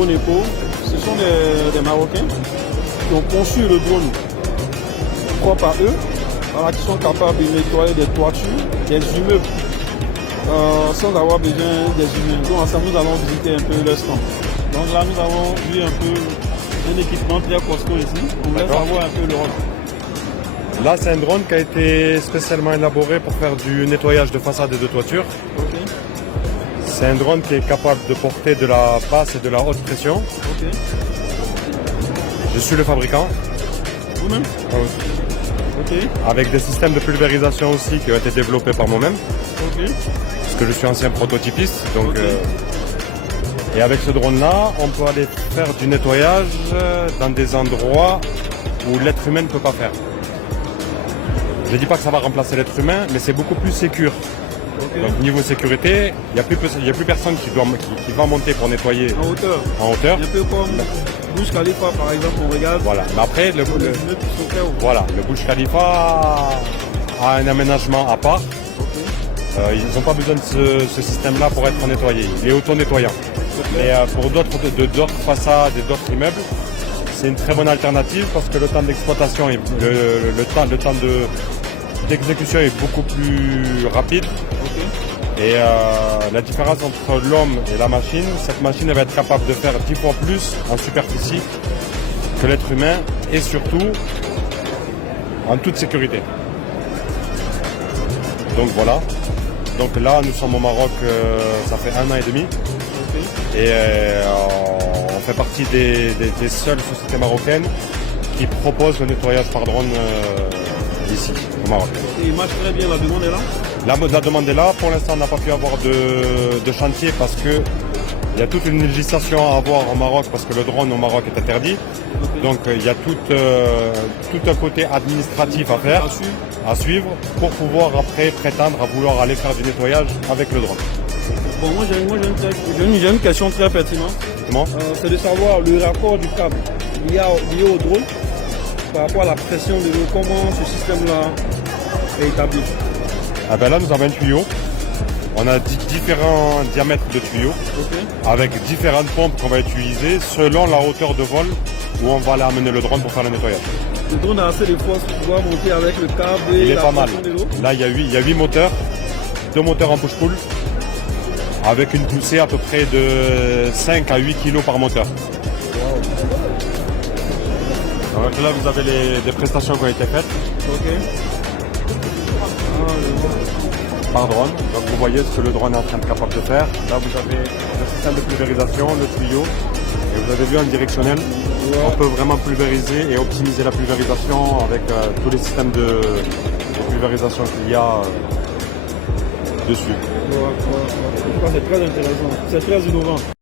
Drone Eco, ce sont des Marocains qui ont conçu le drone propre à eux, voilà, qui sont capables de nettoyer des toitures, des immeubles, sans avoir besoin des humains. Donc ensemble, nous allons visiter un peu leur stand. Donc là, nous avons vu un peu un équipement très costaud ici. On va savoir un peu le rôle. Là, c'est un drone qui a été spécialement élaboré pour faire du nettoyage de façade et de toiture. Ok, C'est un drone qui est capable de porter de la basse et de la haute pression. ok. Je suis le fabricant. Vous-même? Ok, Avec des systèmes de pulvérisation aussi qui ont été développés par moi-même. ok. Parce que je suis ancien prototypiste. Donc, Ok. et avec ce drone-là, on peut aller faire du nettoyage dans des endroits où l'être humain ne peut pas faire. Je ne dis pas que ça va remplacer l'être humain, mais c'est beaucoup plus sécure. Ok. Donc niveau sécurité, il n'y a plus personne qui va monter pour nettoyer En hauteur. en hauteur. Un peu comme Burj Khalifa par exemple, on regarde. Voilà. Mais après, Les immeubles qui sont très hauts. voilà, le Burj Khalifa a un aménagement à part. Ok. Ils n'ont pas besoin de ce système-là pour être nettoyé. Il est auto-nettoyant. Mais pour d'autres façades et d'autres immeubles, c'est une très bonne alternative parce que le temps d'exploitation et le temps d'exécution est beaucoup plus rapide. Ok. Et la différence entre l'homme et la machine, cette machine elle va être capable de faire 10 fois plus en superficie que l'être humain et surtout en toute sécurité. Donc voilà. Donc là, nous sommes au Maroc, ça fait 1 an et demi. Ok. Et on fait partie des seules sociétés marocaines qui proposent le nettoyage par drone ici, au Maroc. Et il marche très bien, la demande est là. La demande est là. Pour l'instant, on n'a pas pu avoir de chantier parce que il y a toute une législation à avoir au Maroc parce que le drone au Maroc est interdit. Ok. Donc il y a tout un côté administratif à faire, à suivre pour pouvoir après prétendre à vouloir aller faire du nettoyage avec le drone. Bon, moi j'ai une question très pertinente. Dites-moi. C'est de savoir le rapport du câble lié au drone par rapport à la pression de l'eau. Comment ce système-là est établi? Ah ben là, nous avons un tuyau. On a différents diamètres de tuyaux Ok. avec différentes pompes qu'on va utiliser selon la hauteur de vol où on va aller amener le drone pour faire le nettoyage. Le drone a assez de force pour pouvoir monter avec le câble et Il est la pas mal. pression de l'eau. Là, il y a 8 moteurs, 2 moteurs en push-pull avec une poussée à peu près de 5 à 8 kg par moteur. Donc là, vous avez des prestations qui ont été faites Ok. Ah, je vois. par drone. Donc vous voyez ce que le drone est en train de capable de faire. Là, vous avez le système de pulvérisation, le tuyau. Et vous avez vu en directionnel, on peut vraiment pulvériser et optimiser la pulvérisation avec tous les systèmes de pulvérisation qu'il y a dessus. C'est très intéressant. C'est très innovant.